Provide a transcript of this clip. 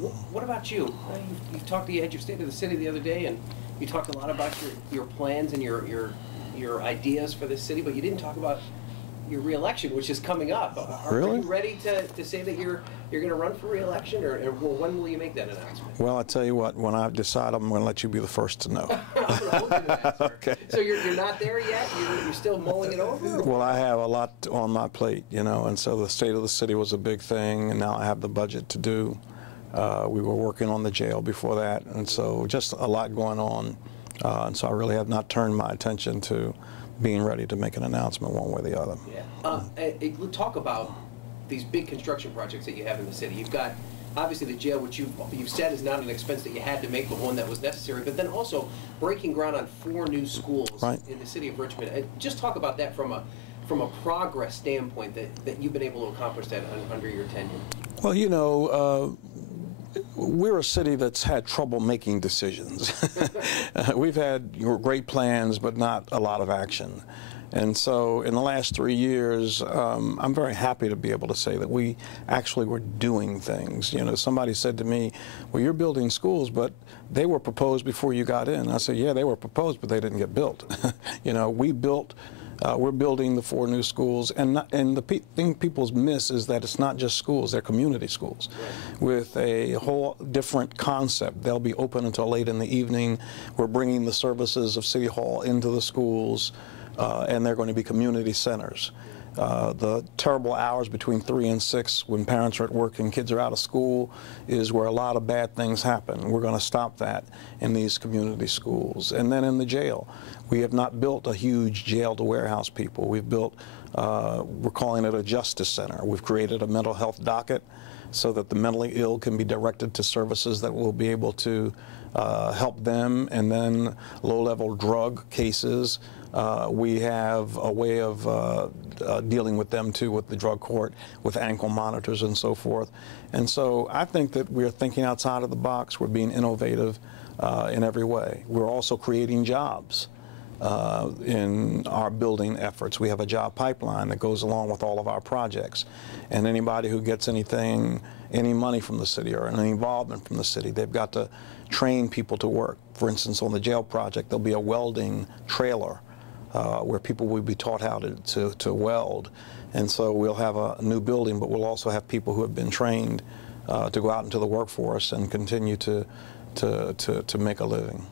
What about you? You talked to, you had your State of the City the other day, and you talked a lot about your plans and your ideas for this city, but you didn't talk about your re-election, which is coming up. Really? Are you ready to say that you're going to run for re-election, or when will you make that announcement? Well, I tell you what, when I decide, I'm going to let you be the first to know. I'm going to hold you to that, sir. Okay. So you're not there yet? You're still mulling it over? Well, I have a lot on my plate, you know, and so the State of the City was a big thing, and now I have the budget to do. We were working on the jail before that, and so just a lot going on. And so I really have not turned my attention to being ready to make an announcement one way or the other. Yeah. Talk about these big construction projects that you have in the city. You've got, obviously, the jail, which you've said is not an expense that you had to make, but one that was necessary, but then also breaking ground on 4 new schools in the city of Richmond. Just talk about that from a progress standpoint that you've been able to accomplish that under your tenure. Well, you know, we're a city that's had trouble making decisions. We've had great plans, but not a lot of action. And so in the last 3 years, I'm very happy to be able to say that we actually were doing things. You know, somebody said to me, well, you're building schools, but they were proposed before you got in. I said, yeah, they were proposed, but they didn't get built. You know, we're building the 4 new schools, and the thing people miss is that it's not just schools, they're community schools, with a whole different concept. They'll be open until late in the evening. We're bringing the services of City Hall into the schools, and they're going to be community centers. The terrible hours between 3 and 6 when parents are at work and kids are out of school is where a lot of bad things happen. We're going to stop that in these community schools. And then in the jail, we have not built a huge jail to warehouse people. We've built, we're calling it a justice center. We've created a mental health docket so that the mentally ill can be directed to services that will be able to help them, and then low-level drug cases. We have a way of dealing with them too, with the drug court, with ankle monitors and so forth. And so I think that we're thinking outside of the box. We're being innovative in every way. We're also creating jobs in our building efforts. We have a job pipeline that goes along with all of our projects. And anybody who gets any money from the city or any involvement from the city, they've got to train people to work. For instance, on the jail project, there'll be a welding trailer where people will be taught how to weld. And so we'll have a new building, but we'll also have people who have been trained to go out into the workforce and continue to make a living.